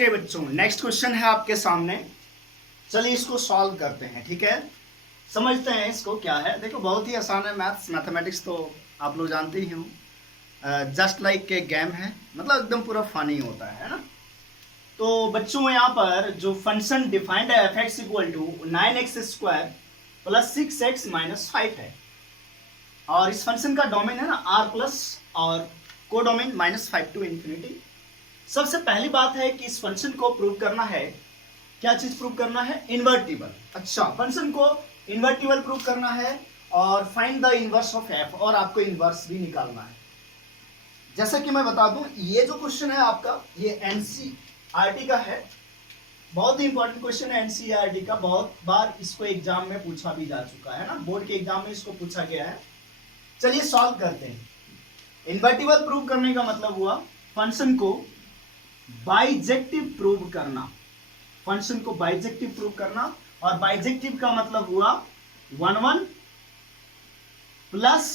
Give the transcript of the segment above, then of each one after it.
Okay बच्चों, next question है आपके सामने। चलिए इसको सॉल्व करते हैं, ठीक है। समझते हैं इसको क्या है। देखो बहुत ही आसान है मैथमेटिक्स तो आप लोग जानते ही हो। जस्ट लाइक ए गेम है, मतलब एकदम पूरा फनी होता है ना। तो बच्चों यहाँ पर जो फंक्शन डिफाइंड है F x equal to 9x² plus 6x minus 5 है, और इस फंक्शन का डोमेन है ना r+ और कोडोमेन -5 टू इंफिनिटी। सबसे पहली बात है कि इस फंक्शन को प्रूव करना है। क्या चीज प्रूव करना है? इन्वर्टिबल। अच्छा, फंक्शन को इन्वर्टिबल प्रूव करना है और find the inverse of F, और आपको इनवर्स भी निकालना है। जैसा कि मैं बता दूं, ये जो क्वेश्चन है आपका, ये एनसीईआरटी का है। बहुत ही इंपॉर्टेंट क्वेश्चन है एनसीईआरटी का। बहुत बार इसको एग्जाम में पूछा भी जा चुका है ना, बोर्ड के एग्जाम में इसको पूछा गया है। चलिए सॉल्व करते हैं। इन्वर्टिबल प्रूव करने का मतलब हुआ फंक्शन को बाइजेक्टिव प्रूव करना। फंक्शन को बाइजेक्टिव प्रूव करना, और बाइजेक्टिव का मतलब हुआ 1 प्लस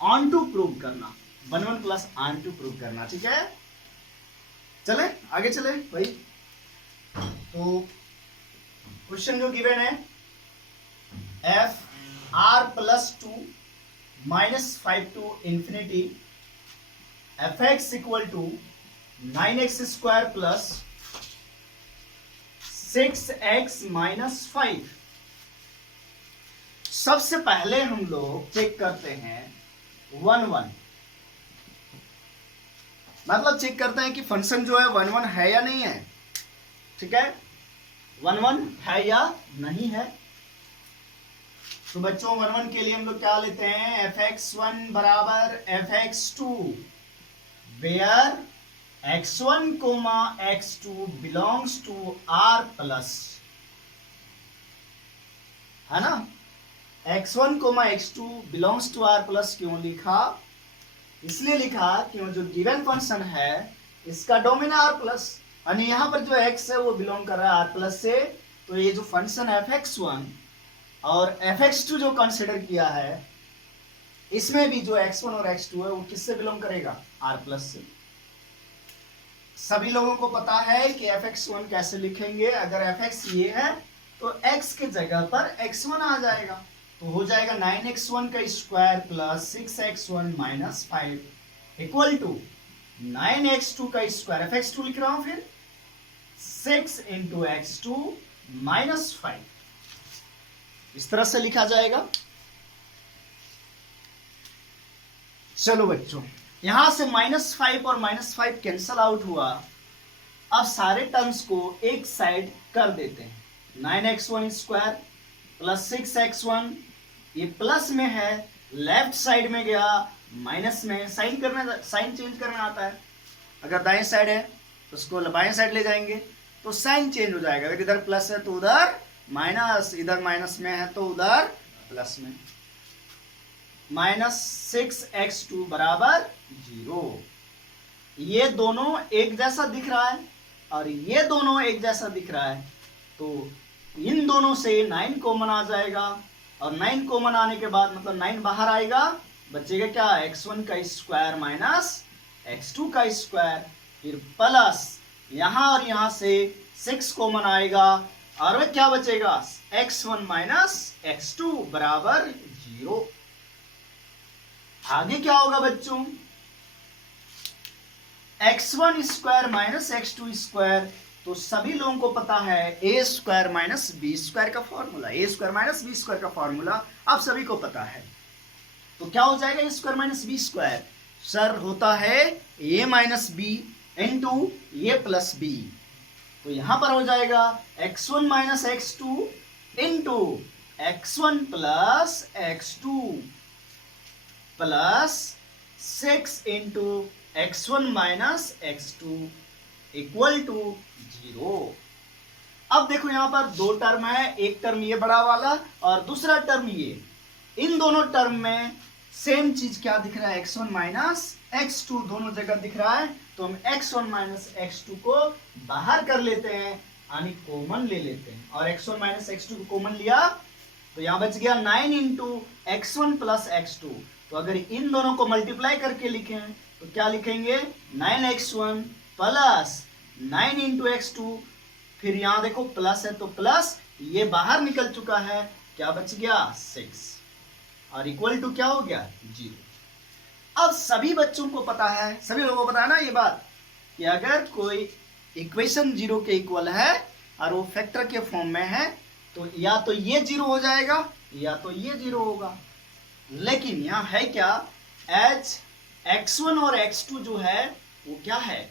ऑन टू प्रूव करना। 1 प्लस ऑन टू प्रूव करना, ठीक है। चले आगे चले भाई। तो क्वेश्चन जो गिवन है, F r+2 -5 to infinity F x equal to 9x² plus 6x minus 5। सबसे पहले हम लोग चेक करते हैं 1 मतलब चेक करते हैं कि फंक्शन जो है 1 है या नहीं है, ठीक है। 1 है या नहीं है। तो बच्चों 1 के लिए हम लोग क्या लेते हैं? fx1 बराबर fx2 where x1, x2 belongs to r+, है ना। x1, x2 belongs to r+। क्यों लिखा? इसलिए लिखा कि जो गिवन फंक्शन है इसका डोमेन r+, यानी यहां पर जो x है वो बिलोंग कर रहा है r+ से। तो ये जो फंक्शन है fx1 और fx2 जो कंसिडर किया है, इसमें भी जो x1 और x2 है वो किससे बिलोंग करेगा? r+ से। सभी लोगों को पता है कि fx1 कैसे लिखेंगे। अगर fx ये है तो x के जगह पर x1 आ जाएगा, तो हो जाएगा 9x1 का square plus 6x1 minus 5 equal to 9x2 का स्क्वायर, fx2 लिख रहा हूं, फिर 6 इंटू x2 माइनस 5। इस तरह से लिखा जाएगा। चलो बच्चों, यहां से -5 और -5 कैंसल आउट हुआ। अब सारे टर्म्स को एक साइड कर देते हैं। 9x1² प्लस 6x1, ये प्लस में है, लेफ्ट साइड में गया माइनस में। साइन चेंज करना आता है। अगर दाएं साइड है तो उसको बाएं साइड ले जाएंगे तो साइन चेंज हो जाएगा। अगर इधर प्लस है तो उधर माइनस, इधर माइनस में है तो उधर प्लस में। -6x2 बराबर 0। ये दोनों एक जैसा दिख रहा है और ये दोनों एक जैसा दिख रहा है, तो इन दोनों से 9 कॉमन आ जाएगा, और 9 कॉमन आने के बाद मतलब 9 बाहर आएगा, बचेगा क्या? x1 का स्क्वायर माइनस x2 का स्क्वायर, फिर प्लस यहां और यहां से 6 कॉमन आएगा, और वह क्या बचेगा? x1 माइनस x2 बराबर 0। आगे क्या होगा बच्चों? x1² माइनस x2², तो सभी लोगों को पता है a² माइनस b² का फॉर्मूला। a² माइनस b² का फॉर्मूला आप सभी को पता है। तो क्या हो जाएगा? a² माइनस b², सर होता है a minus b into a plus b। तो यहां पर हो जाएगा x1 minus x2 into x1 plus x2 plus 6 into x1 minus x2 equal to 0। अब देखो यहां पर दो टर्म है, एक टर्म ये बड़ा वाला और दूसरा टर्म ये। इन दोनों टर्म में सेम चीज क्या दिख रहा है? x1 माइनस x2 दोनों जगह दिख रहा है। तो हम x1 माइनस x2 को बाहर कर लेते हैं, यानी कॉमन ले लेते हैं, और x1 माइनस x2 को कॉमन लिया तो यहां बच गया 9 इंटू x1 प्लस x2। तो अगर इन दोनों को मल्टीप्लाई करके लिखें तो क्या लिखेंगे? 9x1 plus 9 into x to, फिर यहाँ देखो प्लस है तो प्लस, ये बाहर निकल चुका है, क्या बच गया 6, और इक्वल टू क्या हो गया 0। अब सभी बच्चों को पता है, सभी लोगों को पता है ना ये बात, कि अगर कोई इक्वेशन 0 के इक्वल है और वो फैक्टर के फॉर्म में है तो या तो ये 0 हो जाएगा या तो ये 0 होगा। लेकिन यहाँ है क्या, एच x1 और x2 जो है वो क्या है,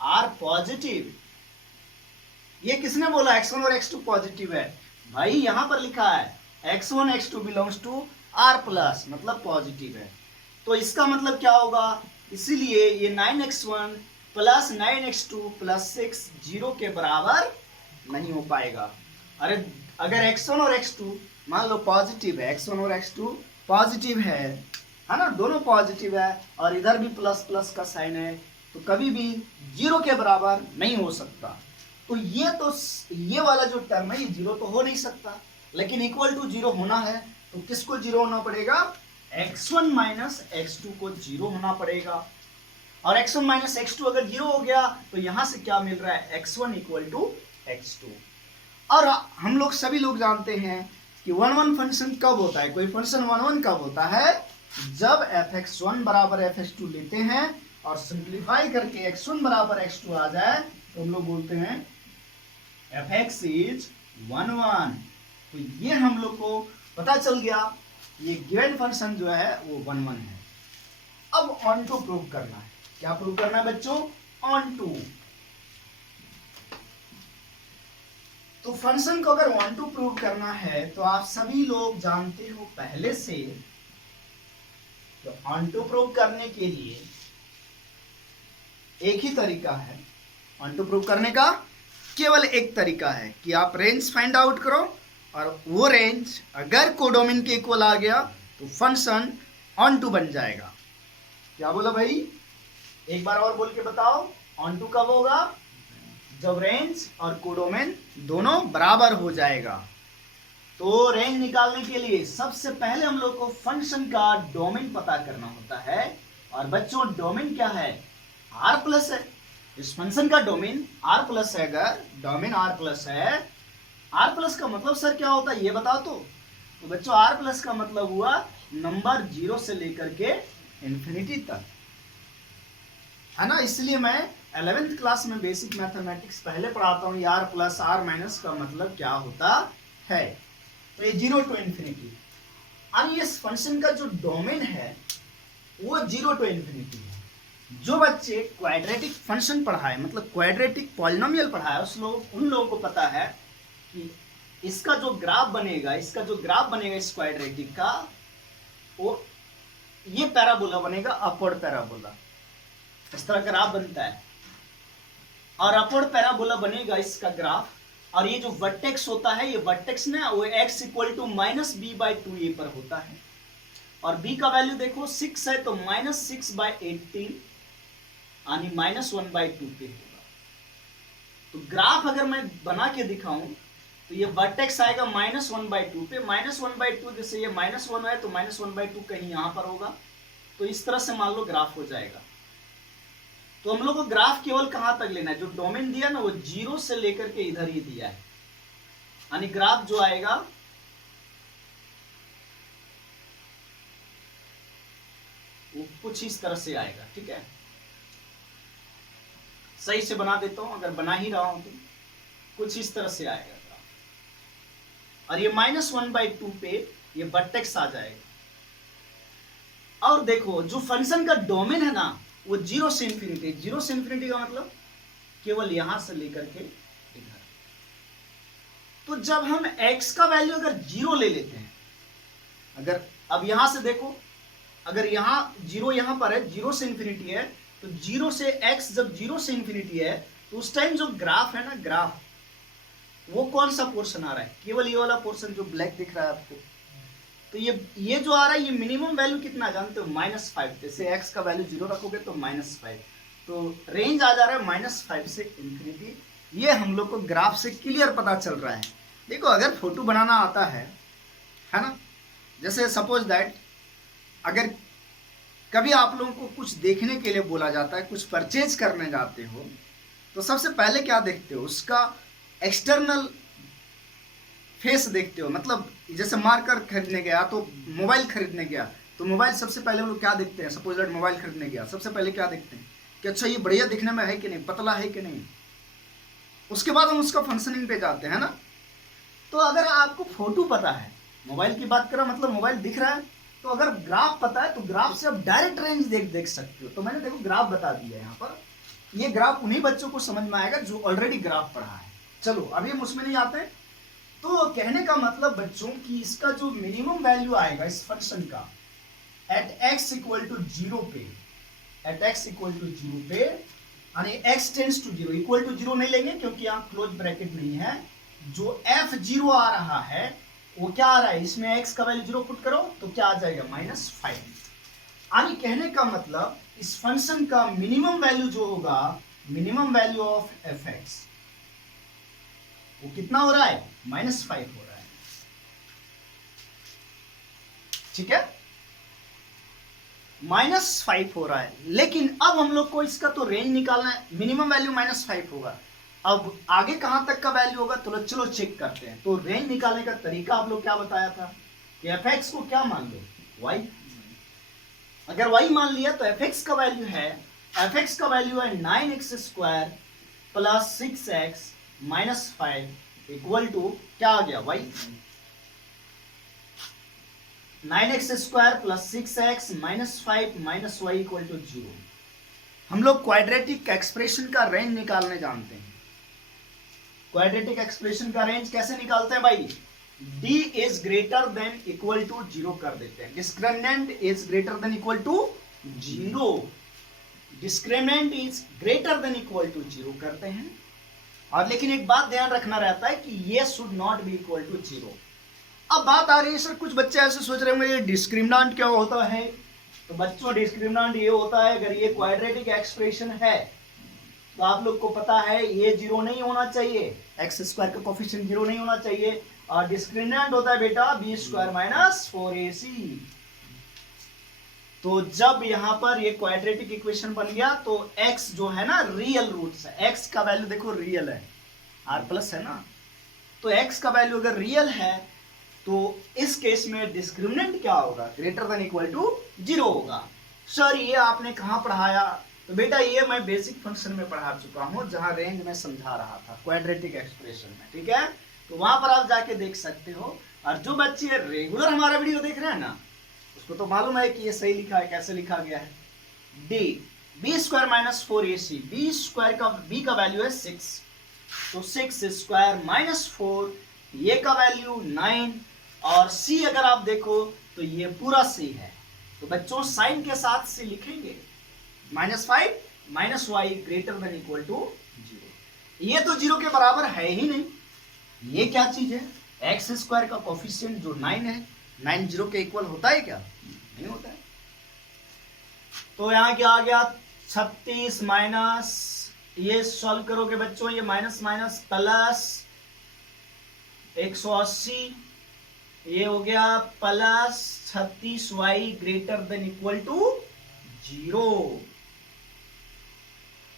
आर पॉजिटिव। ये किसने बोला x1 और x2 पॉजिटिव है? भाई यहां पर लिखा है x1 x2 belongs to r plus, मतलब पॉजिटिव है। तो इसका मतलब क्या होगा, इसीलिए ये 9x1 प्लस 9x2 प्लस 6 0 के बराबर नहीं हो पाएगा। अरे अगर x1 और x2 मान लो पॉजिटिव है, x1 और x2 पॉजिटिव है ना, दोनों पॉजिटिव है, और इधर भी प्लस प्लस का साइन है, तो कभी भी 0 के बराबर नहीं हो सकता। तो ये वाला जो टर्म है ये 0 तो हो नहीं सकता, लेकिन इक्वल टू 0 होना है, तो किसको 0 होना पड़ेगा, x1 माइनस x2 को 0 होना पड़ेगा। और x1 माइनस x2 अगर 0 हो गया तो यहां से क्या मिल रहा है, x1 इक्वल टू x2। और हम लोग सभी लोग जानते हैं कि 1 फंक्शन कब होता है, कोई फंक्शन 1 कब होता है, जब fx1 बराबर fx2 लेते हैं और सिंप्लीफाई करके x1 बराबर x2 आ जाए तो हम लोग बोलते हैं fx इज 1 तो ये हम लोग को पता चल गया, ये गिवन फंक्शन जो है वो 1 है। अब ऑन टू प्रूव करना है, क्या प्रूव करना है बच्चों, ऑन टू। तो फंक्शन को अगर ऑन टू प्रूव करना है तो आप सभी लोग जानते हो पहले से, तो ऑन टू प्रूव करने के लिए एक ही तरीका है, ऑन टू प्रूव करने का केवल एक तरीका है कि आप रेंज फाइंड आउट करो, और वो रेंज अगर कोडोमेन के इक्वल आ गया तो फंक्शन ऑन टू बन जाएगा। क्या बोला भाई, एक बार और बोल के बताओ, ऑन टू कब होगा, जब रेंज और कोडोमेन दोनों बराबर हो जाएगा। तो रेंज निकालने के लिए सबसे पहले हम लोग को फंक्शन का डोमेन पता करना होता है, और बच्चों डोमेन क्या है, r प्लस है। इस फंक्शन का डोमेन r प्लस है, अगर डोमेन r प्लस है, r प्लस का मतलब सर क्या होता है ये बताओ। तो बच्चों r प्लस का मतलब हुआ नंबर 0 से लेकर के इंफिनिटी तक, है ना। इसलिए मैं 11th क्लास में बेसिक मैथमेटिक्स पहले पढ़ाता हूँ, r प्लस r माइनस का मतलब क्या होता है। तो ये 0 टू इंफिनिटी, और ये फंक्शन का जो डोमेन है वो 0 टू इंफिनिटी है। जो बच्चे क्वाड्रेटिक फंक्शन पढ़ाए, मतलब क्वाड्रेटिक पॉलिनोमियल पढ़ाए, उन लोगों को पता है कि इसका जो ग्राफ बनेगा, इस क्वाड्रेटिक का, वो ये पैराबोला बनेगा, अपवर्ड पैराबोला। इस तरह ग्राफ बनता है, और अपवर्ड पैराबोला बनेगा इसका ग्राफ, और ये जो वर्टेक्स होता है, ये वर्टेक्स ना वो x equal to minus B by 2a पर होता है, और b का वैल्यू देखो 6 है तो माइनस 6/18 यानी -1/2 पे होगा। तो ग्राफ अगर मैं बना के दिखाऊं तो ये वर्टेक्स आएगा -1/2 पे, -1/2 जैसे ये -1 है तो -1/2 कहीं यहां पर होगा, तो इस तरह से मान लो ग्राफ हो जाएगा। तो हम लोग को ग्राफ केवल कहां तक लेना है, जो डोमेन दिया ना वो 0 से लेकर के इधर ही दिया है, यानी ग्राफ जो आएगा वो कुछ इस तरह से आएगा। ठीक है, सही से बना देता हूं, अगर बना ही रहा हूं तो कुछ इस तरह से आएगा ग्राफ, और ये -1/2 पे ये वर्टेक्स आ जाएगा। और देखो जो फंक्शन का डोमेन है ना वो 0 से इंफिनिटी, 0 से इंफिनिटी का मतलब केवल यहां से लेकर के इधर। तो जब हम x का वैल्यू अगर 0 ले लेते हैं, अगर अब यहां से देखो, अगर यहां 0 यहां पर है, 0 से इंफिनिटी है, तो 0 से x जब 0 से इंफिनिटी है तो उस टाइम जो ग्राफ है ना, ग्राफ वो कौन सा पोर्शन आ रहा है, केवल ये वाला पोर्शन जो ब्लैक दिख रहा है आपको। तो ये जो आ रहा है ये मिनिमम वैल्यू कितना जानते हो, -5। जैसे x का वैल्यू 0 रखोगे तो -5, तो रेंज आ जा रहा है -5 से इंफिनिटी। ये हम लोग को ग्राफ से क्लियर पता चल रहा है। देखो अगर फोटो बनाना आता है ना, जैसे सपोज दैट अगर कभी आप लोगों को कुछ देखने के लिए बोला जाता है, कुछ परचेज करने जाते हो, तो सबसे पहले क्या देखते हो, उसका एक्सटर्नल फेस देखते हो। मतलब जैसे मार्कर खरीदने गया तो मोबाइल खरीदने गया, तो मोबाइल सबसे पहले हम लोग क्या देखते हैं, सपोज दैट मोबाइल खरीदने गया, सबसे पहले क्या देखते हैं कि अच्छा ये बढ़िया दिखने में है कि नहीं, पतला है कि नहीं। उसके बाद हम उसका फंक्शनिंग पे जाते हैं ना। तो अगर आपको फोटो पता है, मोबाइल की बात करें, मतलब मोबाइल दिख रहा है, तो अगर ग्राफ पता है तो ग्राफ से आप डायरेक्ट रेंज देख सकते हो। तो मैंने देखो ग्राफ बता दिया है यहाँ पर। ये ग्राफ उन्हीं बच्चों को समझ में आएगा जो ऑलरेडी ग्राफ पढ़ा है। चलो अभी हम उसमें नहीं आते। तो कहने का मतलब बच्चों की इसका जो मिनिमम वैल्यू आएगा इस फंक्शन का एट x इक्वल टू 0 पे, एट x इक्वल टू 0 पे, यानी x tends to 0, equal to 0 नहीं लेंगे क्योंकि यहाँ क्लोज ब्रैकेट नहीं है। जो f0 आ रहा है वो क्या आ रहा है, इसमें x का वैल्यू 0 पुट करो तो क्या आ जाएगा -5। यानी कहने का मतलब इस फंक्शन का मिनिमम वैल्यू जो होगा, मिनिमम वैल्यू ऑफ fx वो कितना हो रहा है, -5 हो रहा है। ठीक है, -5 हो रहा है। लेकिन अब हम लोग को इसका तो रेंज निकालना है, मिनिमम वैल्यू -5 होगा। अब आगे कहां तक का वैल्यू होगा, तो चलो चेक करते हैं। तो रेंज निकालने का तरीका आप लोग क्या बताया था कि fx को क्या मान लो, y। अगर y मान लिया तो fx का वैल्यू है, fx का वैल्यू है 9x² plus 6x minus 5 equal to क्या आ गया, y। 9x² plus 6x minus 5 minus y equal to 0। हम लोग क्वाड्रेटिक एक्सप्रेशन का रेंज निकालने जानते हैं। क्वाड्रेटिक एक्सप्रेशन का रेंज कैसे निकालते हैं भाई, d is greater than equal to 0 कर देते हैं। Discriminant is greater than equal to 0, discriminant is greater than equal to 0 करते हैं। और लेकिन एक बात ध्यान रखना रहता है कि ये should not be equal to 0। अब बात आ रही है सर, कुछ बच्चे ऐसे सोच रहे होंगे ये डिस्क्रिमिनेंट क्या होता है। तो बच्चों डिस्क्रिमिनेंट ये होता है, अगर ये क्वाड्रेटिक एक्सप्रेशन है तो आप लोग को पता है ये 0 नहीं होना चाहिए, x² का कोफिशिएंट 0 नहीं होना चाहिए। और डिस्क्रिमिनेंट होता है बेटा b² माइनस 4ac। तो जब यहां पर ये क्वाड्रेटिक इक्वेशन बन गया तो x जो है ना रियल रूट्स है, x का वैल्यू देखो रियल है, r प्लस है ना, तो x का वैल्यू अगर रियल है तो इस केस में डिस्क्रिमिनेंट क्या होगा, ग्रेटर देन इक्वल टू 0 होगा। सर ये आपने कहां पढ़ाया, तो बेटा ये मैं बेसिक फंक्शन में पढ़ा चुका हूं जहां रेंज में समझा रहा था क्वाड्रेटिक एक्सप्रेशन में। ठीक है, तो वहां पर आप जाके देख सकते हो। और जो बच्चे रेगुलर हमारा वीडियो देख रहे हैं ना, उसको तो मालूम है कि ये सही लिखा है, कैसे लिखा गया है, d b² minus 4ac, b का वैल्यू है 6, तो 6² माइनस 4, ये का वैल्यू 9, और c अगर आप देखो तो ये पूरा c है। तो बच्चों साइन के साथ c लिखेंगे, -5 minus y greater than equal to 0। ये तो 0 के बराबर है ही नहीं। ये क्या चीज है, x² का कोफिशिएंट जो 9 है, 9 0 के इक्वल होता है क्या, नहीं होता है। तो यहाँ क्या आ गया 36 माइनस, ये सॉल्व करोगे बच्चों, ये माइनस माइनस प्लस 180, ये हो गया plus 36y greater than equal to 0।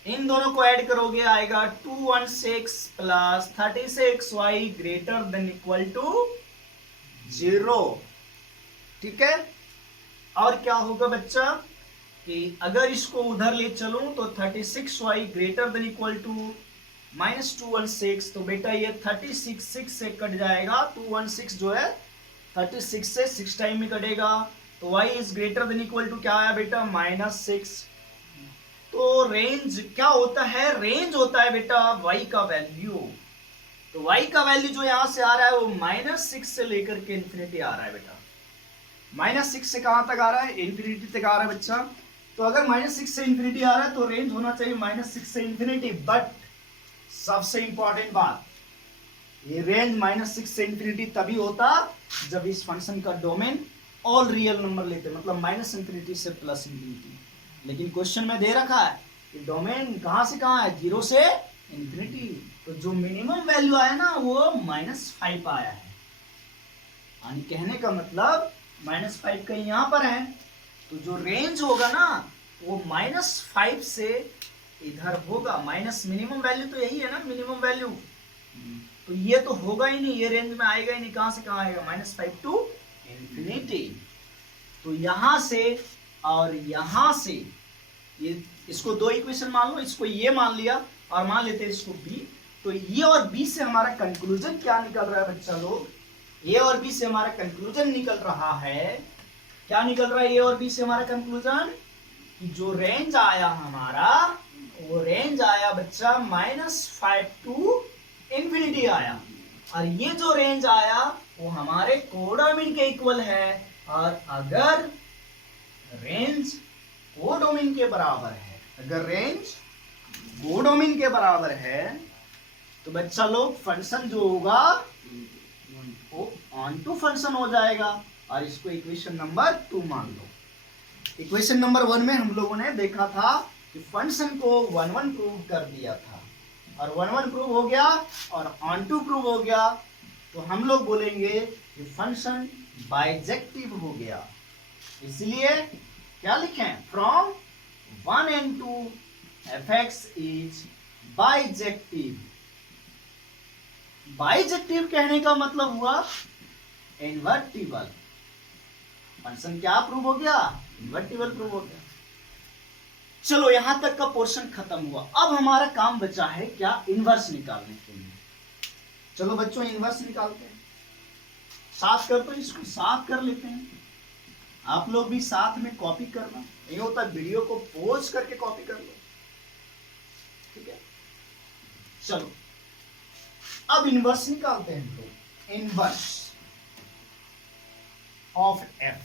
इन दोनों को ऐड करोगे आएगा 216 plus 36y greater than equal to 0। ठीक है, और क्या होगा बच्चा कि अगर इसको उधर ले चलूं तो 36y greater than equal to -216, तो बेटा ये 36 6 से कट जाएगा, 216 जो है 36 से 6 टाइम में कटेगा, तो y is greater than equal to क्या आया बेटा -6। तो रेंज क्या होता है, रेंज होता है बेटा y का वैल्यू। तो y का वैल्यू जो यहां से आ रहा है वो -6 से लेकर के इंफिनिटी आ रहा है बेटा। -6 से कहां तक आ रहा है, इंफिनिटी तक आ रहा है बच्चा। तो अगर -6 से इंफिनिटी आ रहा है तो रेंज होना चाहिए -6 से इंफिनिटी। बट सबसे इंपॉर्टेंट बात, ये रेंज -6 से इंफिनिटी तभी होता जब इस फंक्शन का डोमेन ऑल रियल नंबर लेते, मतलब -∞ से +∞। लेकिन क्वेश्चन में दे रखा है कि डोमेन कहां से कहां है, 0 से इंफिनिटी। तो जो मिनिमम वैल्यू आया ना वो -5 आया है। यानी कहने का मतलब -5 कहीं यहां पर है, तो जो रेंज होगा ना वो -5 से इधर होगा माइनस मिनिमम वैल्यू तो यही है ना, मिनिमम वैल्यू, तो ये तो होगा ही नहीं, ये रेंज में आएगा ही नहीं, कहां से कहां आएगा, -5 टू इंफिनिटी। तो यहां से और यहां से ये, इसको दो इक्वेशन मान लो, इसको ये मान लिया और मान लेते हैं इसको बी। तो ये और बी से हमारा कंक्लूजन क्या निकल रहा है बच्चा लोग, ए और बी से हमारा कंक्लूजन निकल रहा है, क्या निकल रहा है ए और बी से हमारा कंक्लूजन, कि जो रेंज आया हमारा, वो रेंज आया बच्चा -5 टू इंफिनिटी आया, और ये जो रेंज आया वो हमारे कोडोमेन के इक्वल है। और अगर रेंज कोडोमेन के बराबर है, अगर रेंज कोडोमेन के बराबर है, तो बच्चा लोग फंक्शन जो होगा वो ऑन टू फंक्शन हो जाएगा। और इसको इक्वेशन नंबर 2 मान लो। इक्वेशन नंबर 1 में हम लोगों ने देखा था कि फंक्शन को 1 प्रूव कर दिया था, और 1 प्रूव हो गया और ऑन टू प्रूव हो गया, तो हम लोग बोलेंगे कि फंक्शन बाइजेक्टिव हो गया। इसलिए क्या लिखें, from 1 and 2 fx is bijective. Bijective कहने का मतलब हुआ इन्वर्टिबल। फंक्शन क्या प्रूव हो गया, इन्वर्टिबल प्रूव हो गया। चलो यहां तक का पोर्शन खत्म हुआ। अब हमारा काम बचा है क्या, इनवर्स निकालने के लिए। चलो बच्चों इनवर्स निकालते हैं। साफ कर, तो इसको साफ कर लेते हैं। आप लोग भी साथ में कॉपी करना, नहीं होता वीडियो को पॉज करके कॉपी कर लो, ठीक है। चलो अब इनवर्स निकालते हैं हम लोग। Inverse of F.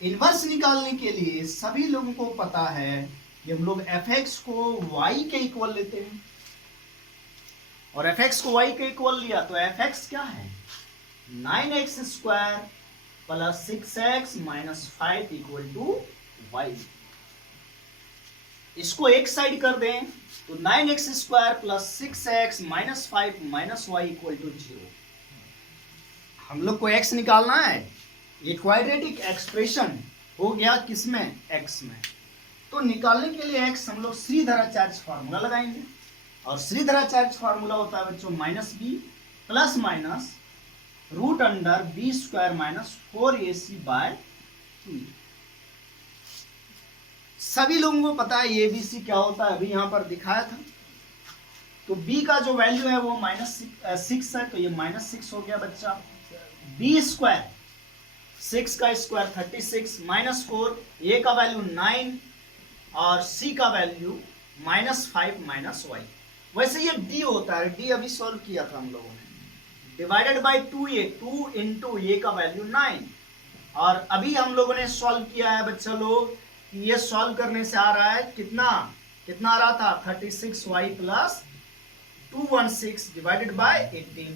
इनवर्स निकालने के लिए सभी लोगों को पता है कि हम लोग एफ एक्स को वाई के इक्वल लेते हैं, और एफ एक्स को वाई के इक्वल लिया तो एफ एक्स क्या है, 9x² plus 6x minus 5 equal to Y. इसको एक साइड कर दें तो 9x² plus 6x minus 5 minus Y equal to 0। हम लोग को x निकालना है, ये क्वाड्रेटिक एक्सप्रेशन हो गया किसमें, x में। तो निकालने के लिए x हम लोग श्रीधराचार्य फार्मूला लगाएंगे, और श्रीधराचार्य फार्मूला होता है बच्चों -b plus minus √b² minus 4ac/2। सभी लोगों को पता है ये ABC क्या होता है, अभी यहां पर दिखाया था। तो b का जो वैल्यू है वो -6 है, तो ये -6 हो गया बच्चा। b², 6 का स्क्वायर 36 माइनस 4, a का वैल्यू 9 और c का वैल्यू -5 माइनस y। वैसे ये d होता है, d अभी सॉल्व किया था हम लोगों ने, divided by 2a, 2 into a का वैल्यू 9। और अभी हम लोगों ने सॉल्व किया है बच्चा लोग, ये सॉल्व करने से आ रहा है कितना, कितना आ रहा था, 36y प्लस 216 डिवाइडेड बाय 18।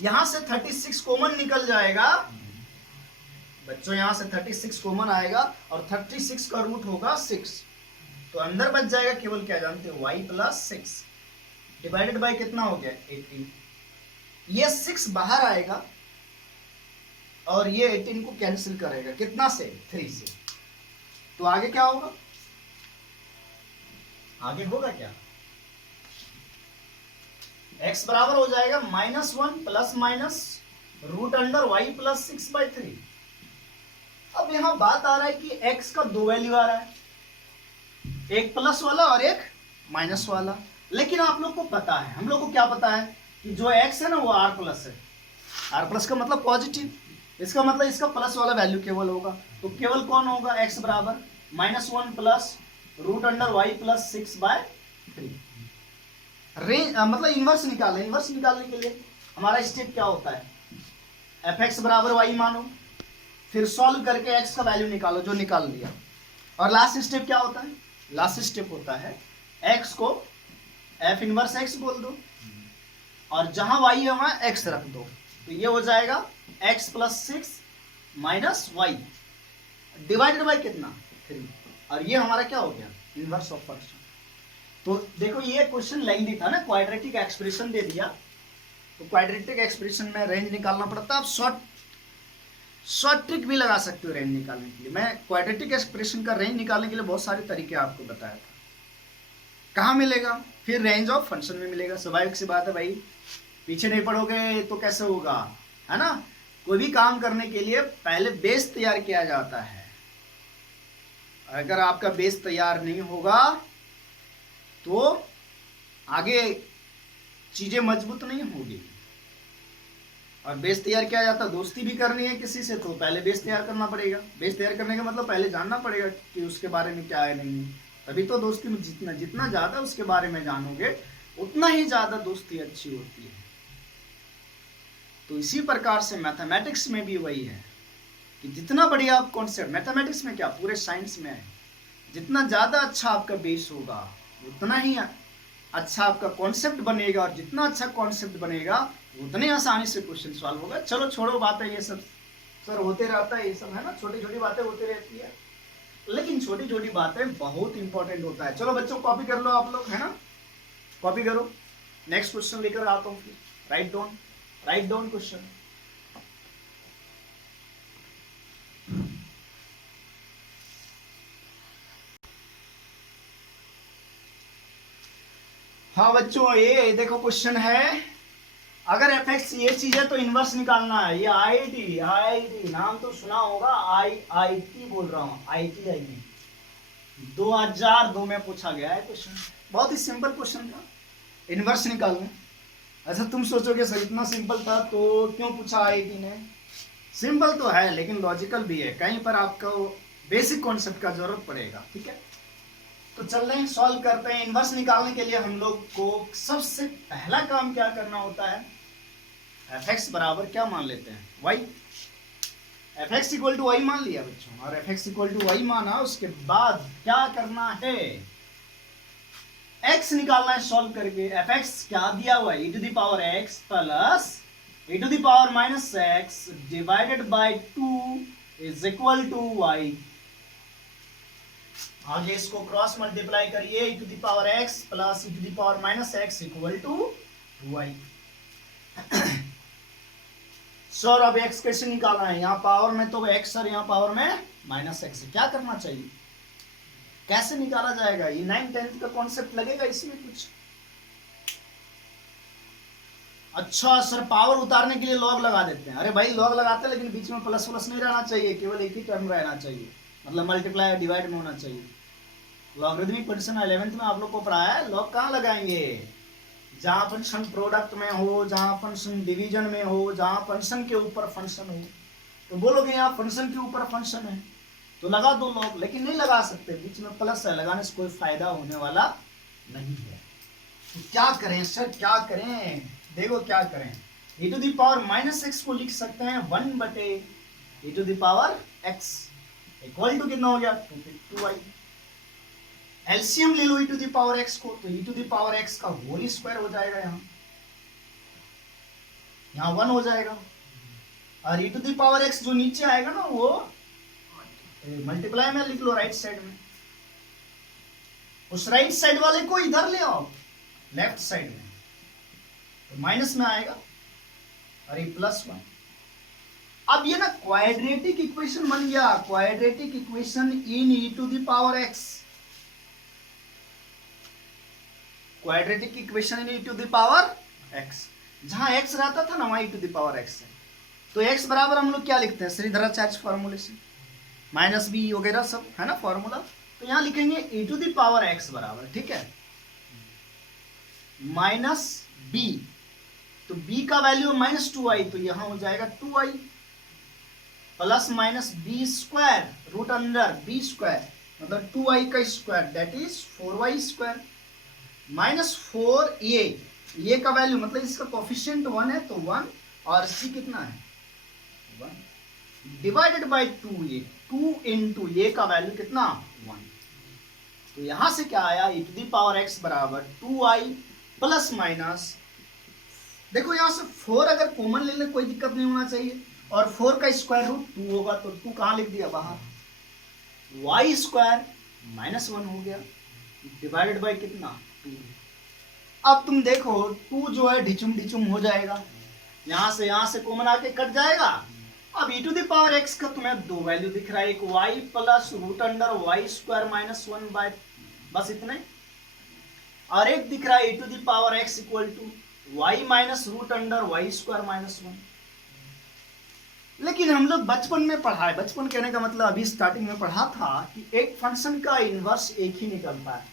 यहां से 36 कॉमन निकल जाएगा बच्चों, यहां से 36 कॉमन आएगा और 36 का रूट होगा 6, तो अंदर बच जाएगा केवल क्या जानते हो, y प्लस 6 डिवाइडेड बाय कितना हो गया 18। ये 6 बाहर आएगा और ये 18 को कैंसिल करेगा कितना से, 3 से। तो आगे क्या होगा, आगे होगा क्या, x बराबर हो जाएगा -1 प्लस माइनस √y प्लस 6/3। अब यहां बात आ रहा है कि x का 2 वैल्यू आ रहा है, एक प्लस वाला और एक माइनस वाला। लेकिन आप लोग को पता है, हम लोग को क्या पता है कि जो x है ना वो r प्लस है। r प्लस का मतलब पॉजिटिव, इसका मतलब इसका प्लस वाला वैल्यू केवल होगा। तो केवल कौन होगा, x बराबर -1 प्लस √y प्लस 6/3। रेंज मतलब इनवर्स निकालें। इनवर्स निकालने के लिए हमारा स्टेप क्या होता है, fx बराबर y मानो, फिर सॉल्व करके x का वैल्यू निकालो, जो निकाल लिया। और लास्ट स्टेप क्या होता है, लास्ट स्टेप होता है x को f इनवर्स x बोल दो, और जहां y है वहां x रख दो। तो ये हो जाएगा x plus 6 minus y divided by कितना, 3। और ये हमारा क्या हो गया, इनवर्स ऑफ फंक्शन। तो देखो ये क्वेश्चन लेंथी था ना, क्वाड्रेटिक एक्सप्रेशन दे दिया, तो क्वाड्रेटिक एक्सप्रेशन में रेंज निकालना पड़ता है। अब शॉर्ट ट्रिक भी लगा सकते हो रेंज निकालने के लिए। मैं क्वाड्रेटिक एक्सप्रेशन का रेंज निकालने के लिए बहुत सारे तरीके आपको बताया था। कहाँ मिलेगा? फिर रेंज ऑफ फंक्शन में मिलेगा। स्वाभाविक सी बात है भाई, पीछे नहीं पढ़ोगे तो कैसे होगा, है ना। कोई भी काम करने के लिए पहले बेस तैयार किया जाता है। अगर आपका बेस तैयार नहीं होगा तो आगे चीजें मजबूत नहीं होगी। और बेस तैयार किया जाता है, दोस्ती भी करनी है किसी से तो पहले बेस तैयार करना पड़ेगा। बेस तैयार करने का मतलब पहले जानना पड़ेगा कि उसके बारे में क्या है नहीं है, तभी तो दोस्ती में जितना ज्यादा उसके बारे में जानोगे उतना ही ज्यादा दोस्ती अच्छी होती है। तो इसी प्रकार से मैथमेटिक्स में भी वही है कि जितना बढ़िया आप कॉन्सेप्ट, मैथमेटिक्स में क्या पूरे साइंस में है, जितना ज्यादा अच्छा आपका बेस होगा उतना ही अच्छा आपका कॉन्सेप्ट बनेगा, और जितना अच्छा कॉन्सेप्ट बनेगा उतने आसानी से क्वेश्चन सॉल्व होगा। चलो छोड़ो बातें ये सब, सर होते रहता है ये सब, है ना, छोटी छोटी बातें होती रहती है, लेकिन छोटी छोटी बातें बहुत इंपॉर्टेंट होता है। चलो बच्चों कॉपी कर लो आप लोग, है ना, कॉपी करो। नेक्स्ट क्वेश्चन लेकर आता हूँ, राइट डाउन क्वेश्चन। हाँ बच्चों, ये देखो क्वेश्चन है, अगर एफ एक्स ये चीज है तो इनवर्स निकालना है। ये आईटी नाम तो सुना होगा, आईटी बोल रहा हूँ, आईटी 2002 में पूछा गया है क्वेश्चन। बहुत ही सिंपल क्वेश्चन था, इनवर्स निकालना। अच्छा तुम सोचोगे सर इतना सिंपल था तो क्यों पूछा आईटी ने? सिंपल तो है लेकिन लॉजिकल भी है, कहीं पर आपको बेसिक कॉन्सेप्ट का जरूरत पड़ेगा। ठीक है, तो चल रहे हैं सॉल्व करते हैं। इनवर्स निकालने के लिए हम लोग को सबसे पहला काम क्या करना होता है, एफ एक्स बराबर क्या मान लेते हैं, Y. F x equal to Y मान लिया बच्चों, और F x equal to Y माना, उसके बाद क्या करना है, एक्स निकालना है सॉल्व करके। एफ एक्स क्या दिया हुआ है, e to the power x plus e to the power minus x divided by 2 is equal to y। आगे इसको क्रॉस मल्टीप्लाई करिए, e to the power x plus e to the power minus x equal to y। Sir अब x कैसे निकालना है, यहाँ power में तो x और यहाँ पावर में माइनस x, क्या करना चाहिए, कैसे निकाला जाएगा? ये 9th-10th का कॉन्सेप्ट लगेगा इसमें कुछ। अच्छा सर पावर उतारने के लिए लॉग लगा देते हैं। अरे भाई लॉग लगाते हैं लेकिन बीच में प्लस प्लस नहीं रहना चाहिए, केवल एक ही टर्म रहना चाहिए, मतलब मल्टीप्लाई डिवाइड में होना चाहिए। लॉगरिथमिक फंक्शन 11th में आप लोग को पढ़ाया है, लॉग कहाँ लगाएंगे, जहां फंक्शन प्रोडक्ट में हो, जहां फंक्शन डिवीजन में हो, जहां फंक्शन के ऊपर फंक्शन हो। तो बोलोगे यहाँ फंक्शन के ऊपर फंक्शन है तो लगा दो लॉग, लेकिन नहीं लगा सकते, बीच में प्लस है, लगाने से कोई फायदा होने वाला नहीं है। तो क्या करें सर, क्या करें, देखो क्या करें, e to the power minus X को लिख सकते हैं 1 बटे e to the power x equal to कितना हो गया 2y। एलसीएम ले लो e to the power x को, तो e to the power x का होल स्क्वायर हो जाएगा, यहाँ 1 हो जाएगा, और e to the power x जो नीचे आएगा ना वो मल्टीप्लाई में लिख लो राइट साइड में, उस राइट साइड वाले को इधर ले आओ लेफ्ट साइड में, तो माइनस में आएगा और ये +1। अब ये ना क्वाड्रेटिक इक्वेशन बन गया, quadratic equation in e to the power x, quadratic equation in e to the power x, जहां x रहता था ना वहां e to the power x है। तो x बराबर हम लोग क्या लिखते हैं, श्रीधराचार्य फॉर्मूले से, माइनस बी वगैरह सब है ना फॉर्मूला, तो यहां लिखेंगे e to the power x बराबर, ठीक है, माइनस b, तो b का वैल्यू -2y, तो यहां हो जाएगा 2y plus minus b square root under b square, मतलब 2y का square that is 4y square, minus 4 ये का वैल्यू मतलब इसका कोफिशिएंट 1 है तो 1, और c कितना है 1 डिवाइडेड बाय 2, ये 2 इंटू ये का वैल्यू कितना 1, तो यहां से क्या आया e to the power x बराबर 2y प्लस माइनस, देखो यहां से 4 अगर कॉमन ले ले कोई दिक्कत नहीं होना चाहिए, और 4 का स्क्वायर रूट 2 होगा तो 2 कहां लिख दिया बाहर, y स्क्वायर -1 हो गया डिवाइडेड बाय कितना 2। अब तुम देखो 2 जो है ढिचुम ढिचुम हो जाएगा, यहां से कॉमन आके कट जाएगा, अब e to the power x का तुम्हें दो वैल्यू दिख रहा है, एक y plus root under y square minus 1 by, बस इतना ही, और एक दिख रहा है e to the power x equal to y minus root under y square minus 1। लेकिन हम लोग बचपन में पढ़ा है, बचपन कहने का मतलब अभी स्टार्टिंग में पढ़ा था कि एक फंक्शन का इनवर्स एक ही निकलता है,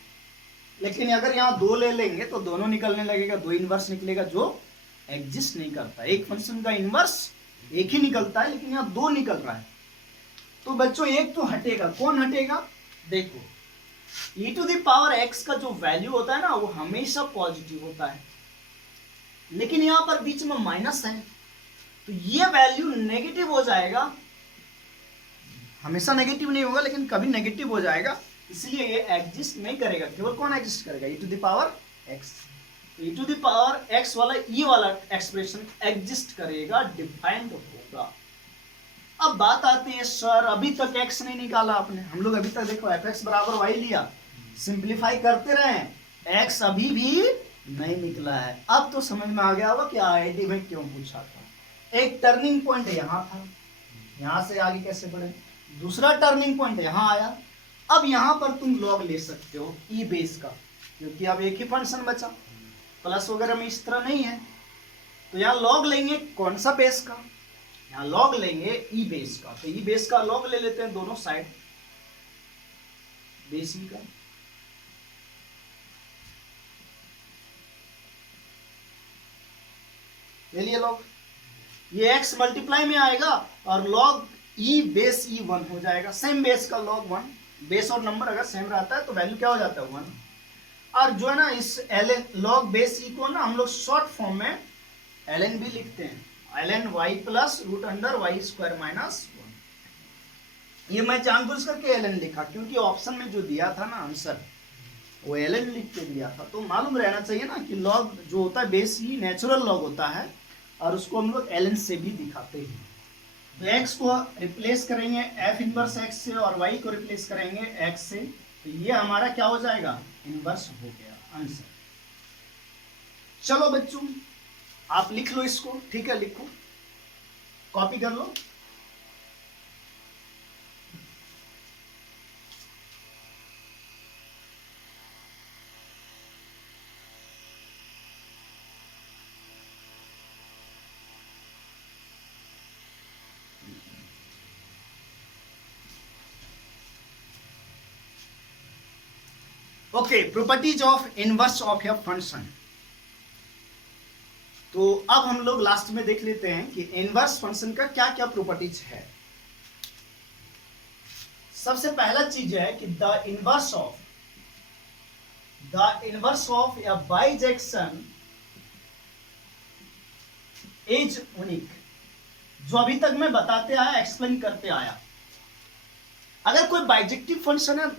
लेकिन अगर यहाँ दो ले लेंगे तो दोनों निकलने लगेगा, दो इनवर्स निकलेगा जो एग्जिस्ट नहीं करता। एक फंक्शन का इनवर्स एक ही निकलता है, लेकिन यहाँ दो निकल रहा है, तो बच्चों एक तो हटेगा। कौन हटेगा? देखो e to the power x का जो वैल्यू होता है ना वो हमेशा पॉजिटिव होता है, लेकिन यहाँ पर बीच में माइनस है तो ये वैल्यू नेगेटिव हो जाएगा। हमेशा नेगेटिव नहीं होगा लेकिन कभी नेगेटिव हो जाएगा, इसलिए ये एग्जिस्ट नहीं करेगा। केवल कौन एग्जिस्ट करेगा? e to the power x। e to the power x वाला e वाला एक्सप्रेशन एग्जिस्ट करेगा, डिफाइंड होगा। अब बात आती है सर अभी तक x नहीं निकाला आपने, हम लोग अभी तक देखो fx बराबर y लिया, सिंप्लीफाई करते रहे, x अभी भी नहीं निकला है। अब तो समझ में आ गया होगा कि आईआईटी में क्यों पूछा था। एक टर्निंग पॉइंट यहाँ था, यहाँ से आगे कैसे बढ़े, दूसरा टर्निंग पॉइंट यहाँ आया। अब यहाँ पर तुम लॉग ले सकते हो ई बेस का, क्योंकि अब एक ही फंक्शन बचा, प्लस वगैरह में इस तरह नहीं है, तो यहाँ लॉग लेंगे कौन सा बेस का? यहाँ लॉग लेंगे ई बेस का, तो ई बेस का लॉग ले लेते हैं दोनों साइड, बेस ई का। ले लिए लॉग, ये x मल्टीप्लाई में आएगा और लॉग e बेस e 1 हो जाएगा। सेम बेस का लॉग 1, बेस और नंबर अगर सेम रहता है तो वैल्यू क्या हो जाता है 1। और जो है ना इस ln लॉग बेस e को ना हम लोग शॉर्ट फॉर्म में ln भी लिखते हैं, ln y plus root under y square minus 1। ये मैं जानबूझ करके ln लिखा क्योंकि ऑप्शन में जो दिया था ना आंसर वो ln लिख के दिया था, तो मालूम रहना चाहिए ना कि लॉग जो होता है बेस e नेचुरल लॉग होता है और उसको हम लोग ln से भी दिखाते हैं। तो x को रिप्लेस करेंगे f इनवर्स x से और y को रिप्लेस करेंगे x से, तो ये हमारा क्या हो जाएगा? इनवर्स हो गया आंसर। चलो बच्चों आप लिख लो इसको, ठीक है, लिखो, कॉपी कर लो। Okay, properties of inverse of a function. तो अब हम लोग लास्ट में देख लेते हैं कि इनवर्स फंक्शन का क्या क्या प्रॉपर्टीज है। सबसे पहला चीज है कि the inverse of A bijection is unique. जो अभी तक मैं बताते आया, एक्सप्लेन करते आया, अगर कोई बाइजेक्टिव फंक्शन है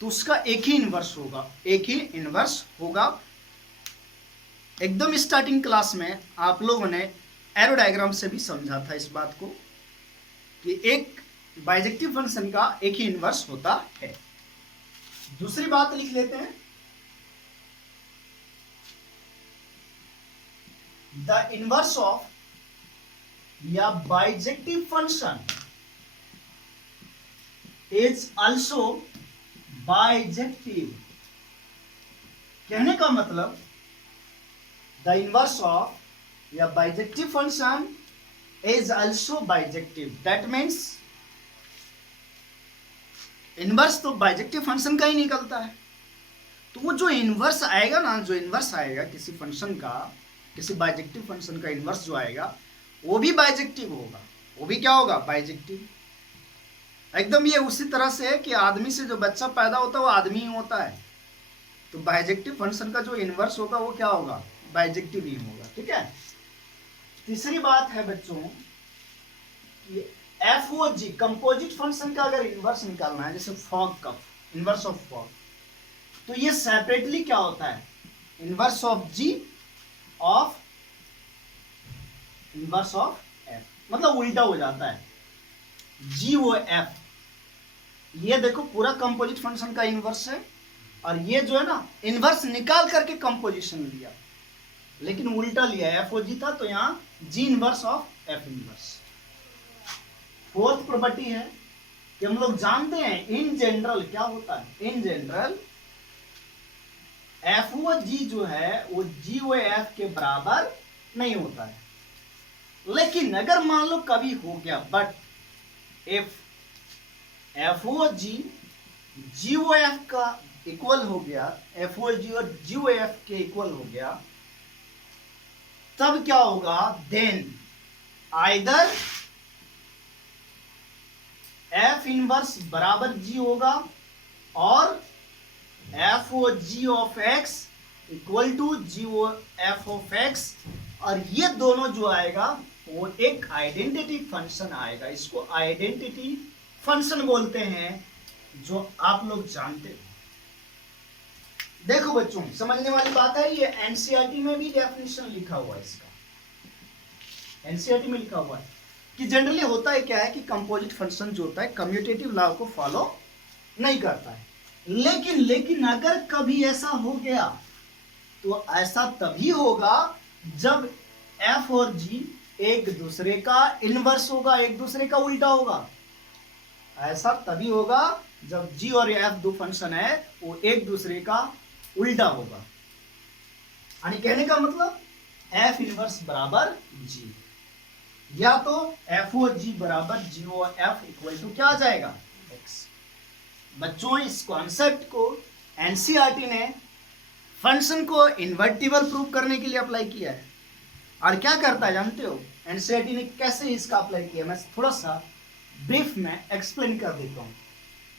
तो उसका एक ही इनवर्स होगा, एक ही इनवर्स होगा। एकदम स्टार्टिंग क्लास में आप लोगों ने एरो डायग्राम से भी समझा था इस बात को कि एक बाइजेक्टिव फंक्शन का एक ही इनवर्स होता है। दूसरी बात लिख लेते हैं, द इनवर्स ऑफ या bijective function is also bijective. कहने का मतलब द इनवर्स ऑफ या bijective function is also bijective. That means inverse तो बाइजेक्टिव फंक्शन का ही निकलता है, तो वो जो इनवर्स आएगा ना, जो इनवर्स आएगा किसी फंक्शन का, किसी बाइजेक्टिव फंक्शन का इनवर्स जो आएगा वो भी बाइजेक्टिव होगा। वो भी क्या होगा? बाइजेक्टिव। एकदम ये उसी तरह से है कि आदमी से जो बच्चा पैदा होता है वो आदमी ही होता है, तो बाइजेक्टिव फंक्शन का जो इनवर्स होगा वो क्या होगा? बाइजेक्टिव ही होगा। ठीक है। तीसरी बात है बच्चों कि एफओजी कंपोजिट फंक्शन का अगर इनवर्स निकालना है, जैसे फॉग का इनवर्स ऑफ फॉग, तो ये सेपरेटली क्या होता है? Inverse of g of inverse of f, मतलब उल्टा हो जाता है, जी वो एफ। ये देखो पूरा कंपोजिट फंक्शन का इनवर्स है, और ये जो है ना इनवर्स निकाल करके कंपोजिशन लिया, लेकिन उल्टा लिया, एफ ओ जी था तो यहाँ जी inverse of F inverse. Fourth property है कि हम लोग जानते हैं इन जनरल क्या होता है, इन जनरल एफ ओ जी जो है वो जी ओ एफ के बराबर नहीं होता है। लेकिन अगर मान लो कभी हो गया, but if f O g g O f का इक्वल हो गया, एफ ओ जी और जी ओ एफ के इक्वल हो गया, तब क्या होगा, देन आइदर एफ इनवर्स बराबर जी होगा और F O G of X equal to G O F of X, और ये दोनों जो आएगा वो एक आइडेंटिटी फंक्शन आएगा। इसको आइडेंटिटी फंक्शन बोलते हैं, जो आप लोग जानते हो। देखो बच्चों, समझने वाली बात है, ये एनसीईआरटी में भी डेफिनेशन लिखा हुआ है इसका, एनसीईआरटी में लिखा हुआ है कि जनरली होता है क्या है कि कंपोजिट फंक्शन जो होता है कम्यूटेटिव लॉ को फॉलो नहीं करता है। लेकिन अगर कभी ऐसा हो गया तो ऐसा तभी होगा जब एफ और जी एक दूसरे का इनवर्स होगा, एक दूसरे का उल्टा होगा। ऐसा तभी होगा जब जी और एफ दो फंक्शन है वो एक दूसरे का उल्टा होगा। यानी कहने का मतलब एफ इनवर्स बराबर जी, या तो एफ ओ जी बराबर जी ओ एफ इक्वल टू क्या आ जाएगा, एक्स। बच्चों, इस कॉन्सेप्ट को एनसीईआरटी ने फंक्शन को इन्वर्टिबल प्रूव करने के लिए अप्लाई किया है। और क्या करता है जानते हो एनसीईआरटी ने कैसे इसका अप्लाई किया, मैं थोड़ा सा ब्रीफ में एक्सप्लेन कर देता हूं।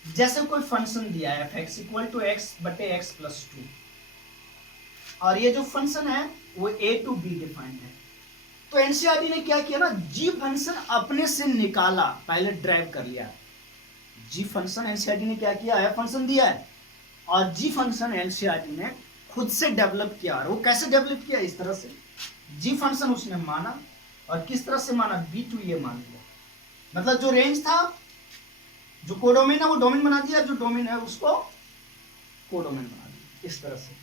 जैसे कोई फंक्शन दिया है F x equal to x बटे एक्स प्लस 2, और ये जो फंक्शन है वो ए टू बी डिफाइंड है। तो एनसीईआरटी ने क्या किया ना, जी फंक्शन अपने से निकाला, पहले ड्राइव कर लिया। जी फंक्शन एनसीईआरटी ने क्या किया है, फंक्शन दिया है और जी फंक्शन एनसीईआरटी ने खुद से डेवलप किया। और वो कैसे डेवलप किया, इस तरह से जी फंक्शन उसने माना, और किस तरह से माना, बी टू ए मान लिया। मतलब जो रेंज था, जो कोडोमेन है वो डोमेन बना दिया, जो डोमेन है उसको कोडोमेन बना दिया, इस तरह से।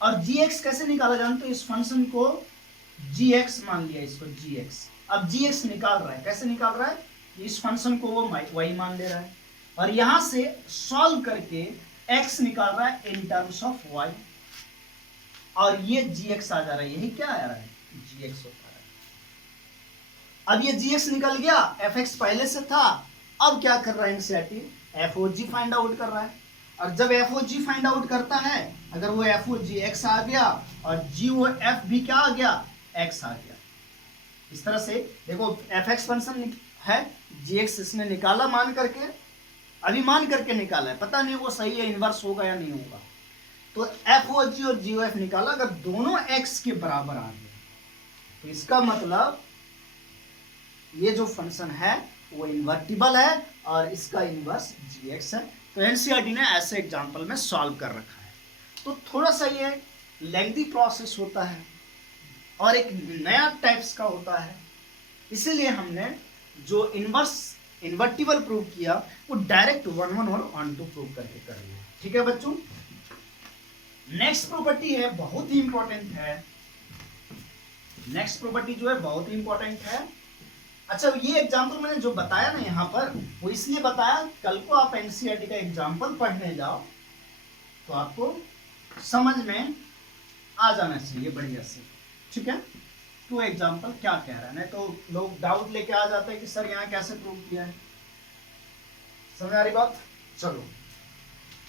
और जी एक्स कैसे निकाला जानते हो, इस फंक्शन को जी एक्स मान लिया, इसको जी एक्स। अब जी एक्स निकाल रहा है, कैसे निकाल रहा है, इस फंक्शन को वो वाई मान ले रहा है और यहां से सॉल्व करके एक्स निकाल रहा है इन टर्म्स ऑफ वाई, और ये जी एक्स आ जा रहा है, यही क्या आ रहा है, जी एक्स होता है। अब ये जी एक्स निकल गया, एफ एक्स पहले से था, अब क्या कर रहा है एनसीईआरटी, एफ ओ जी फाइंड आउट कर रहा है। और जब एफ ओ जी फाइंड आउट करता है, अगर वो एफ ओ जी एक्स आ गया और जी ओ एफ भी क्या आ गया, एक्स आ गया। इस तरह से देखो एफ एक्स फंक्शन है, जी एक्स इसने निकाला मान करके, अभी मान करके निकाला है, पता नहीं वो सही है, इनवर्स होगा या नहीं होगा। तो एफ ओ जी और जी ओ एफ निकाला, अगर दोनों एक्स के बराबर आ गया तो इसका मतलब ये जो फंक्शन है वो इन्वर्टिबल है और इसका इनवर्स जी एक्स है। तो एनसीईआरटी ने ऐसे एग्जांपल में सॉल्व कर रखा है। तो थोड़ा सा ये लेंथी प्रोसेस होता है और एक नया टाइप्स का होता है, इसीलिए हमने जो इन्वर्टिबल प्रूव किया वो डायरेक्ट 1-1 और 1-2 प्रूव करके कर लिया। ठीक है बच्चों, नेक्स्ट प्रॉपर्टी है, बहुत ही इंपॉर्टेंट है। नेक्स्ट प्रॉपर्टी जो है बहुत ही इंपॉर्टेंट है। अच्छा, ये एग्जांपल मैंने जो बताया ना यहाँ पर, वो इसलिए बताया, कल को आप एनसीईआरटी का एग्जांपल पढ़ने जाओ तो आपको समझ में आ जाना चाहिए बढ़िया से। ठीक है, तो एग्जांपल क्या कह रहा है, नहीं तो लोग डाउट लेके आ जाते हैं कि सर यहाँ कैसे प्रूव किया है। समझ आ रही बात? चलो,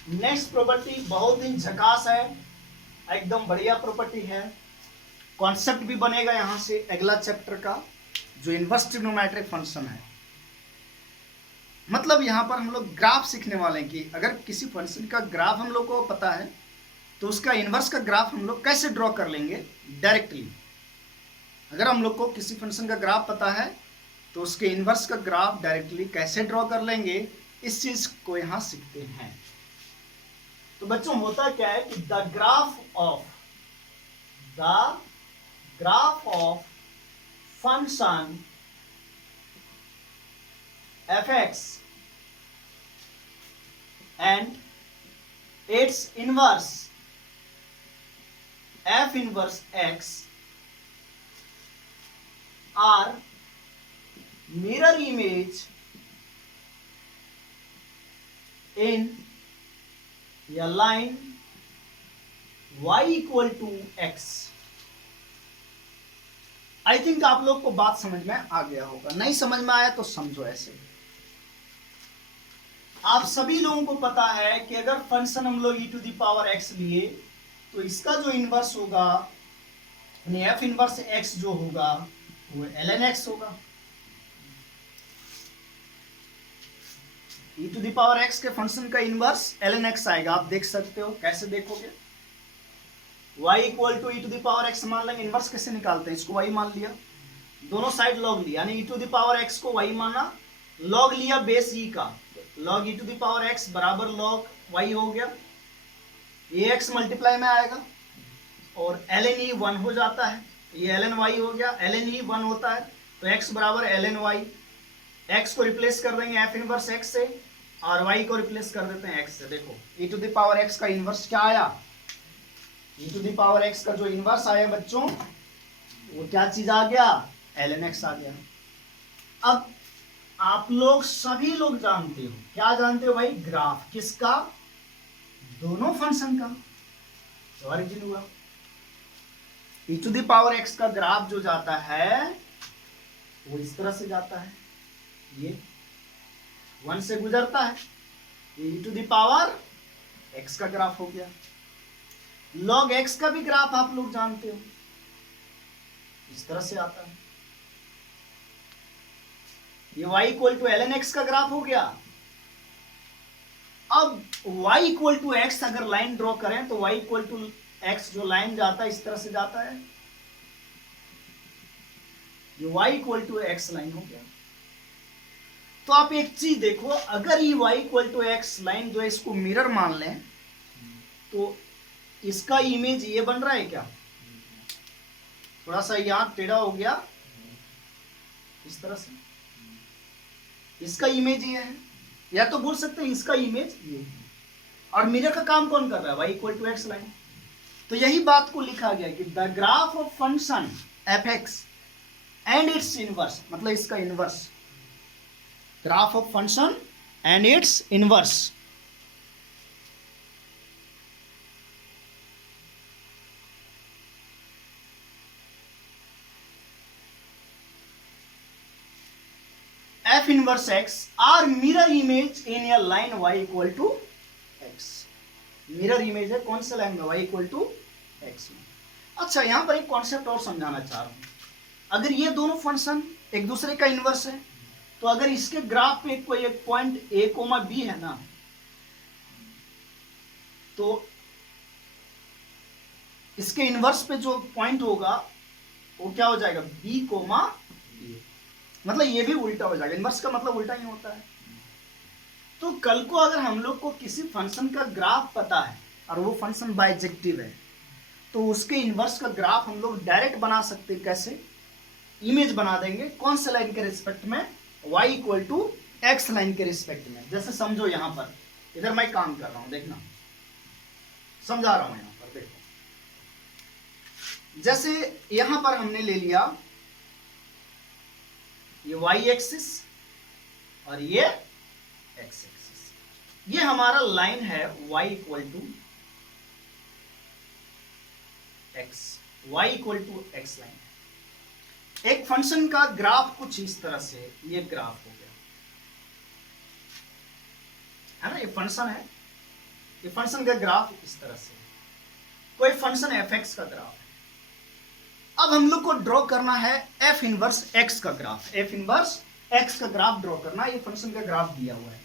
नेक्स्ट प्रॉपर्टी बहुत ही झकास है, एकदम बढ़िया प्रॉपर्टी है। कॉन्सेप्ट भी बनेगा यहाँ से अगला चैप्टर का, जो इनवर्स ट्रिग्नोमेट्रिक फंक्शन है। मतलब यहाँ पर हम लोग ग्राफ सीखने वाले हैं कि अगर किसी फंक्शन का ग्राफ हम लोग को पता है तो उसका इनवर्स का ग्राफ हम लोग कैसे ड्रॉ कर लेंगे डायरेक्टली। अगर हम लोग को किसी फंक्शन का ग्राफ पता है तो उसके इनवर्स का ग्राफ डायरेक्टली कैसे ड्रॉ कर लेंगे, इस चीज को यहाँ सीखते हैं। तो बच्चों होता क्या है कि the graph of function fx and its inverse f inverse x are mirror image in या line y equal to x। I think आप लोग को बात समझ में आ गया होगा, नहीं समझ में आया तो समझो ऐसे। आप सभी लोगों को पता है कि अगर फंक्शन हम लोग e to the power x लिए तो इसका जो इनवर्स होगा यानी f इनवर्स x जो होगा वो ln x होगा। e to the power x के फंक्शन का इनवर्स ln x आएगा। आप देख सकते हो, कैसे देखोगे? y equal to e to the power x मान लेंगे। इनवर्स कैसे निकालते हैं? इसको y मान लिया, दोनों साइड log लिया, यानी e to the power x को y माना, log लिया बेस e का, log e to the power x बराबर log y हो गया। ये x मल्टीप्लाई में आएगा और ln e 1 हो जाता है, ये ln y हो गया, ln e 1 होता है तो x बराबर ln y। x को रिप्लेस कर देंगे f इनवर्स x से और y को रिप्लेस कर देते हैं x से। देखो e to the power x का इनवर्स क्या आया? e to the power x का जो इनवर्स आया बच्चों वो क्या चीज आ गया? ln x आ गया। अब आप लोग सभी लोग जानते हो, क्या जानते हो भाई? ग्राफ किसका? दोनों फंक्शन का। तो ओरिजिन हुआ e to the power x का ग्राफ जो जाता है वो इस तरह से जाता है, ये 1 से गुजरता है, ये e to the power x का ग्राफ हो गया। log x का भी ग्राफ आप लोग जानते हो, इस तरह से आता है, ये y equal to ln x का ग्राफ हो गया। अब y इक्वल टू x अगर लाइन ड्रॉ करें तो y इक्वल टू x जो लाइन जाता है इस तरह से जाता है, ये y equal to x line हो गया। तो आप एक चीज देखो, अगर ये y equal to x line जो है इसको मिरर मान लें तो इसका इमेज ये बन रहा है क्या? थोड़ा सा यहां टेढ़ा हो गया इस तरह से, इसका इमेज ये है, या तो बोल सकते हैं इसका इमेज ये है। और मिरर का काम कौन कर रहा है? y equal to x line. तो यही बात को लिखा गया कि the graph of function f(x) and its inverse, मतलब इसका inverse, graph of function and its inverse. f inverse x are mirror image in a line y equal to x। Mirror image है कौन से लाइन में? y equal to x में। अच्छा, यहां पर एक कॉन्सेप्ट और समझाना चाह रहा हूं। अगर ये दोनों फंक्शन एक दूसरे का इनवर्स है तो अगर इसके ग्राफ पे कोई एक पॉइंट a, b है ना, तो इसके इनवर्स पे जो पॉइंट होगा वो क्या हो जाएगा? b, a। मतलब ये भी उल्टा हो जाएगा, इनवर्स का मतलब उल्टा ही होता है। तो कल को अगर हम लोग को किसी फंक्शन का ग्राफ पता है और वो फंक्शन बाइजेक्टिव है तो उसके इनवर्स का ग्राफ हम लोग डायरेक्ट बना सकते हैं। कैसे? इमेज बना देंगे, कौन से लाइन के रिस्पेक्ट में? y equal to x line के रिस्पेक्ट में। जैसे समझो यहां पर, इधर मैं काम कर रहा हूं, देखना समझा रहा हूं। यहां पर देखो, जैसे यहां पर हमने ले लिया ये y एक्सिस और ये x एक्सिस, ये हमारा लाइन है y equal to x, y equal to x line. एक फंक्शन का ग्राफ कुछ इस तरह से, ये ग्राफ हो गया है ना, ये फंक्शन है, ये फंक्शन का ग्राफ इस तरह से, कोई फंक्शन f(x) का ग्राफ है। अब हम लोग को ड्रॉ करना है f इनवर्स x का ग्राफ, f इनवर्स x का ग्राफ ड्रॉ करना, ये फंक्शन का ग्राफ दिया हुआ है।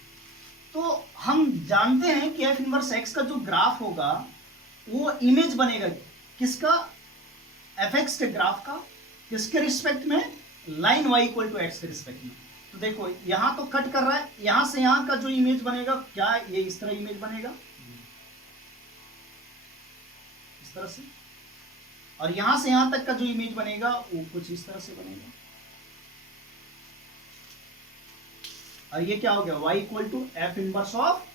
तो हम जानते हैं कि f इनवर्स x का जो ग्राफ होगा वो इमेज बनेगा किसका? f(x) के ग्राफ का, किसके रिस्पेक्ट में? Line y equal to x के रिस्पेक्ट में। तो देखो यहां तो कट कर रहा है, यहां से यहां का जो इमेज बनेगा क्या? ये इस तरह इमेज बनेगा, इस तरह से, और यहां से यहां तक का जो इमेज बनेगा वो कुछ इस तरह से बनेगा। और ये क्या हो गया? y equal to f inverse of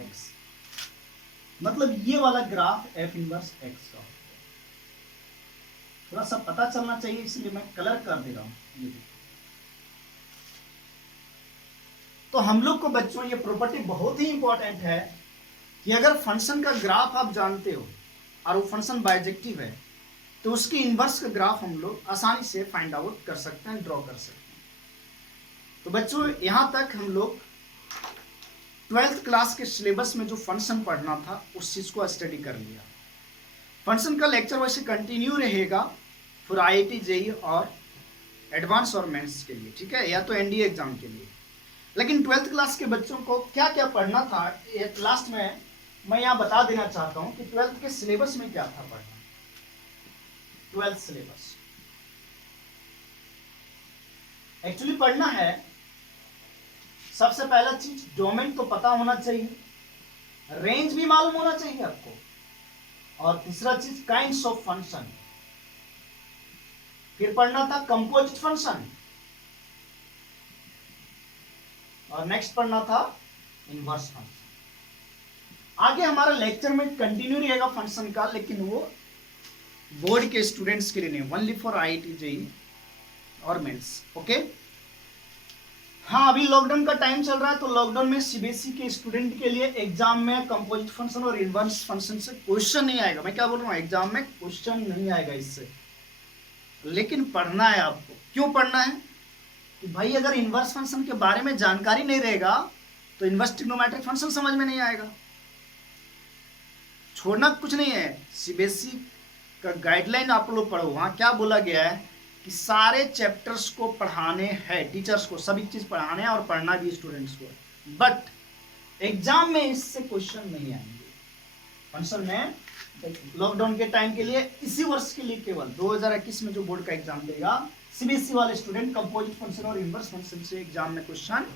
x, मतलब ये वाला ग्राफ f इनवर्स x का। थोड़ा सा पता चलना चाहिए इसलिए मैं कलर कर दे रहा हूं। ये तो हम लोग को बच्चों ये प्रॉपर्टी बहुत ही इंपॉर्टेंट है कि अगर फंक्शन का ग्राफ आप जानते हो और वो फंक्शन बाइजेक्टिव है तो उसकी इनवर्स का ग्राफ हम लोग आसानी से फाइंड आउट कर सकते हैं, ड्रॉ कर सकते हैं। तो बच्चों यहाँ तक हम लोग 12th क्लास के सिलेबस में जो फंक्शन पढ़ना था उस चीज को स्टडी कर लिया। फंक्शन का लेक्चर वैसे कंटिन्यू रहेगा फिर IIT JEE और एडवांस और मेंस के लिए, ठीक है, या तो NDA एग्जाम के लिए। लेकिन 12th क्लास के बच्चों को क्या क्या पढ़ना था एक लास्ट में मैं यहाँ बता देना चाहता हूँ कि 12th के सिलेबस में क्या था पढ़ना। 12th सिलेबस एक्चुअली पढ़ना है, सबसे पहला चीज डोमेन तो पता होना चाहिए, रेंज भी मालूम होना चाहिए आपको, और तीसरा चीज काइंड्स ऑफ फंक्शन। फिर पढ़ना था कंपोजिट फंक्शन और नेक्स्ट पढ़ना था इनवर्स फंक्शन। आगे हमारा लेक्चर में कंटिन्यू रहेगा फंक्शन का, लेकिन वो बोर्ड के स्टूडेंट्स के लिए नहीं, ओनली फॉर IIT JEE और मेंस। ओके, हाँ अभी लॉकडाउन का टाइम चल रहा है तो लॉकडाउन में CBSE के स्टूडेंट के लिए एग्जाम में कंपोजिट फंक्शन और इनवर्स फंक्शन से क्वेश्चन नहीं आएगा। मैं क्या बोल रहा हूँ, एग्जाम में क्वेश्चन नहीं आएगा इससे, लेकिन पढ़ना है आपको। क्यों पढ़ना है कि भाई अगर इनवर्स फंक्शन के बारे में जानकारी नहीं रहेगा तो इनवर्स ट्रिग्नोमेट्रिक फंक्शन समझ में नहीं आएगा। छोड़ना कुछ नहीं है, CBSE का गाइडलाइन आप लोग पढ़ो, वहां क्या बोला गया है कि सारे चैप्टर्स को पढ़ाने हैं, टीचर्स को सभी चीज पढ़ाने हैं और पढ़ना भी स्टूडेंट्स को, बट एग्जाम में इससे क्वेश्चन नहीं आएंगे। फंक्शन में लॉकडाउन के टाइम के लिए इसी वर्ष के लिए केवल 2021 में जो बोर्ड का एग्जाम देगा CBSE वाले स्टूडेंट कंपोजिट फंक्शन और इनवर्स फंक्शन से एग्जाम में क्वेश्चन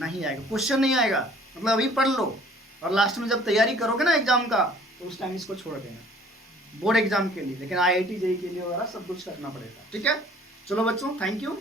नहीं आएगा। क्वेश्चन नहीं आएगा मतलब अभी पढ़ लो और लास्ट में जब तैयारी करोगे ना एग्जाम का तो उस टाइम इसको छोड़ देना बोर्ड एग्जाम के लिए, लेकिन IIT JEE के लिए वगैरह सब कुछ करना पड़ेगा। ठीक है, चलो बच्चों, थैंक यू।